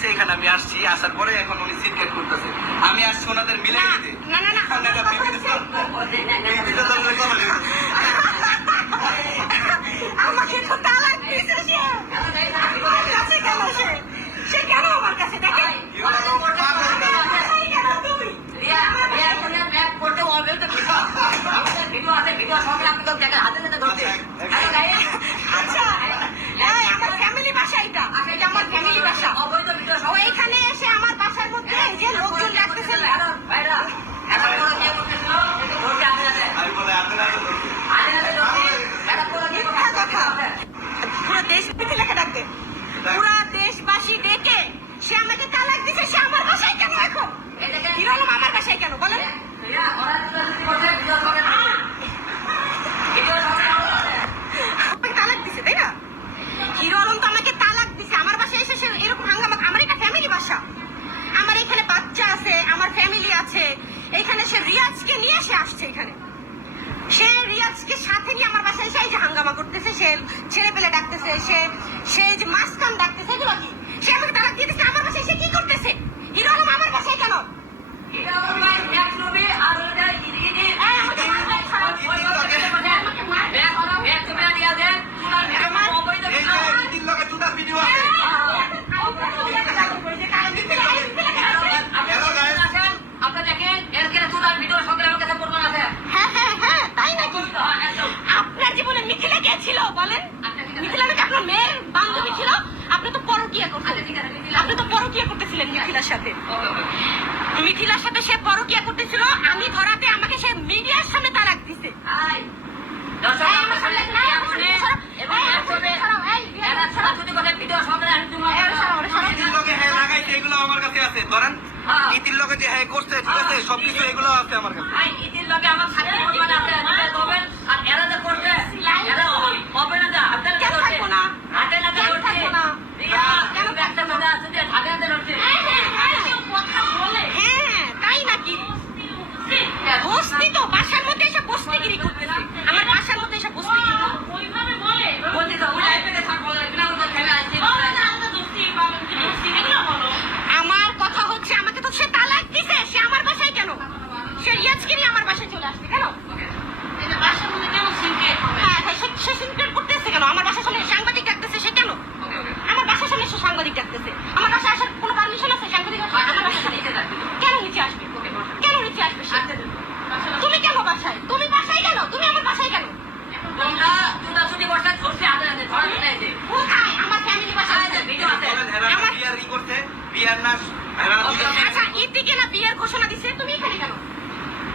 বলছে এখানে আমি আসছি। আসার পরে এখন উনি সিনকেট করতেছে আমি আসছি ওনাদের মিলে না, দিতে না, না। আমাকে তো তালাক দিয়েছে সে। আমার কাছে কেন সে? সে কেন আমার কাছে? দেখে এগুলো তো পাগল। সেই কেন তুমি আচ্ছা এই আমার ফ্যামিলি বাসা এটা এটা আমার ফ্যামিলি বাসা ও এখানে এসে আমার বাসার মধ্যে এই যে লোকজন রাখতেছে আমি বলে আপনারা তো বলছে। মিথ্যা কথা পুরো দেশ মিথিলাকে ডাকতে পুরো দেশবাসী ডেকে সে আমাকে তালাক দিছে সে আমার বাসায় কেন এখন? হিরো আলম আমার বাসায় কেন? বলেন। তালাক দিছে তাই না? হিরো আলম তো আমাকে তালাক দিছে। আমার বাসায় এসে সে এরকম হাঙ্গামা আমার ফ্যামিলি বাসা। আমার এখানে বাচ্চা আছে আমার ফ্যামিলি আছে। এখানে সে রিয়াজকে নিয়ে সে আসছে এখানে। সে রিয়াজকে সাথে নিয়ে আমার বাসায় এসে এই যে হাঙ্গামা করতেছে সে ছেলে পেলে ডাকতেছে সে সে যে মাসকাম ডাকতেছে এগুলো কি? সে আমার বাসায় কি করতেছে? হিরো আলম আমার বাসায় কেন? এই, আমাকে মারবে, ছাড়ো। আমাকে মারবে, ছাড়ো। এই যে তিন লোকের জুতার ভিডিও আছে হ্যাঁ হ্যাঁ হ্যাঁ তাই নাকি আপনার জীবনে মিথিলা কে ছিল বলেন মিথিলা নাকি আপনার মেয়ের বান্ধবী ছিল আপনি তো পরকিয়া করতেন আপনি তো পরকিয়া করতেছিলেন মিথিলার সাথে মিথিলার সাথে সে পরকিয়া করতেছিল আমি ধরাতে আমাকে সে মিডিয়ার সামনে তালাক দিছে আমার সামনে- এই, আমার সামনে সরো। এই, আমার সামনে সরো। এই, এই, সরো। এই, সরো, ওরে সরো। ইতির লগে হ্যাঁ লাগাইছে এগুলো আমার কাছে আছে ধরেন হ্যাঁ। ইতির লগে যে হ্যাঁ করছে ঠিক আছে 一到八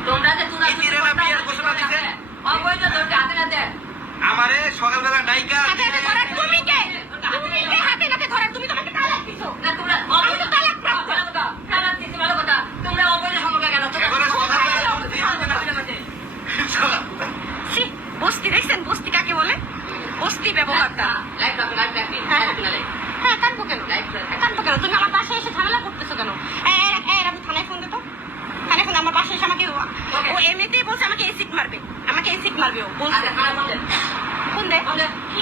তোমরা যে ঘোষণা? অবৈধ হাতে আমারে সকালবেলা ডাইকা হাতে হাতে ধরার তুমি কে তুমি কে হাতে নাতে ধরার তুমি তোমাকে তালাক দিছো না তোমরা আমি তো তালাক প্রাপ্ত। ভালো কথা তালাক দিছি ভালো কথা তোমরা অবৈধ সম্পর্কে কেন তোমরা এবারে সকালবেলা ছি, বস্তি দেখছেন বস্তি কাকে বলে বস্তি ব্যবহারটা লাইভ রাখো লাইভ রাখবি হ্যাঁ। লাইভ লাইভ হ্যাঁ কাটবো কেন লাইভ রাখো কাটবো কেন তুমি আমার বাসায় এসে ঝামেলা করতেছো কেন এই, এই, এই, রাবু থানায় ফোন দে তো থানায় ফোন দে, আমার বাসায় এসে আমাকে ও- ও এমনিতেই বলছে আমাকে এসিড মারবে আমাকে এসিড মারবে ও বলছে আচ্ছা খারাপ বলে ফোন দে বলে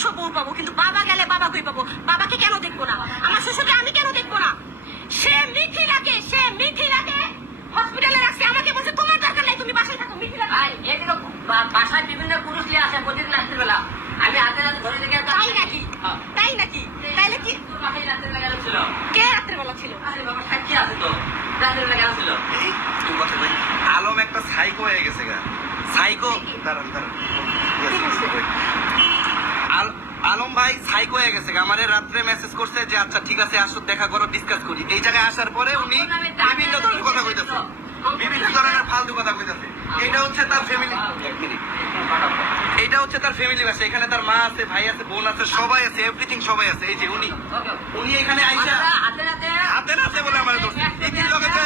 একশো বউ পাবো কিন্তু বাবা গেলে বাবা কই পাবো। বাবাকে কেন দেখব না? আমার শ্বশুরকে আমি কেন দেখব না? সে মিথিলাকে সে মিথিলাকে হসপিটালে রাখছে। আমাকে বলছে তোমার দরকার নাই তুমি বাসায় থাকো মিথিলা ভাই এদিকে বাসায় বিভিন্ন পুরুষ নিয়ে আসে প্রতিদিন রাত্রিবেলা। আমি হাতে হাতে ধরে রেখে তাই নাকি? হ্যাঁ। তাই নাকি? তাইলে কি বাসায় রাত্রিবেলা গেল ছিল। কে রাত্রেবেলা ছিল? আরে বাবা সাক্ষী আছে তো রাত্রিবেলা গেল ছিল। বলি। আলম একটা সাইকো হয়ে গেছে গা। সাইকো দাঁড়ান দাঁড়ান। ভাই হয়ে গেছে। আমারে রাত্রে মেসেজ করছে যে আচ্ছা ঠিক আছে আসো দেখা করো ডিসকাস করি। এই জায়গায় আসার পরে উনি বিভিন্ন ধরনের কথা কইতেছে। বিভিন্ন ধরনের ফালতু কথা কইতেছে। এটা হচ্ছে তার ফ্যামিলি এইটা হচ্ছে তার ফ্যামিলি বাসা। এখানে তার মা আছে ভাই আছে বোন আছে সবাই আছে এভরিথিং সবাই আছে। এই যে উনি উনি এখানে আইসা আপনারা হাতে হাতে হাতে বলে আমার দোষ ইতির লগে যে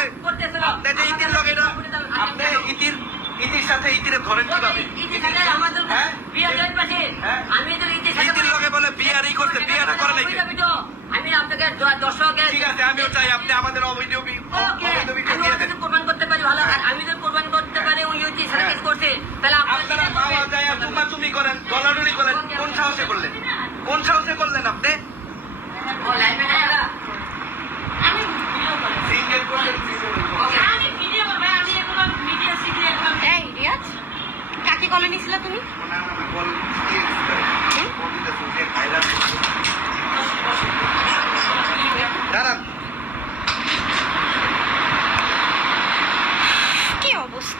আপনি ইতির লগে এটা আপনি ইতির ইতির সাথে ইতিরে ধরেন কীভাবে? ইতির সাথে আমাদের হ্যাঁ? বিয়ে জয়েন পাশে হ্যাঁ? আমি তো ইতির সাথে ইতির লগে বলে বিয়ে আর ই করতে বিয়েটা করে নাকি আপনাকে দর্শকের ঠিক আছে আমিও চাই আপনি আমাদের অবৈধ কোরবান করতে পারি ভালো আর আমি যদি কোরবান করতে পারি ইতির সাথে হ্যাঁ। করছে তাহলে আপনারা আপনারা বাবা যায় তুমা তুমি করেন গলাডলি করেন কোন সাহসে করলেন? কোন সাহসে করলেন আপনি? ও, লাইভে নাই এরা? আমি ভিডিও করি। সিঙ্গেল আমি ভিডিও করব আমি এগুলো মিডিয়া শিখি এগুলো এই রিয়াজ কাকে কলে নিয়েছিল তুমি? দাঁড়ান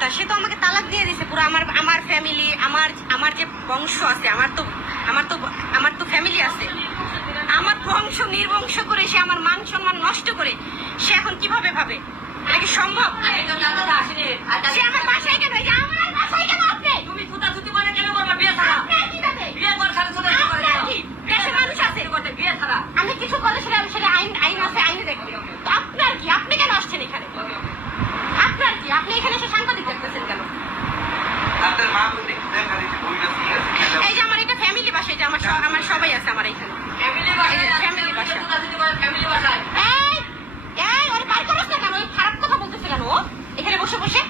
অবস্থা সে তো আমাকে তালাক দিয়ে দিছে পুরো আমার আমার ফ্যামিলি আমার আমার যে বংশ আছে আমার তো আমার তো আমার তো ফ্যামিলি আছে। আমার বংশ নির্বংশ করে সে আমার মান সম্মান নষ্ট করে সে এখন কীভাবে ভাবে? এটা কি সম্ভব? সে আমার বাসায় কেন? আমার বাসায় সবাই আছে আমার এখানে। ফ্যামিলি বাসা এই এই ওর বার করছ না কেন? খারাপ কথা বলতেছে কেন এখানে বসে বসে।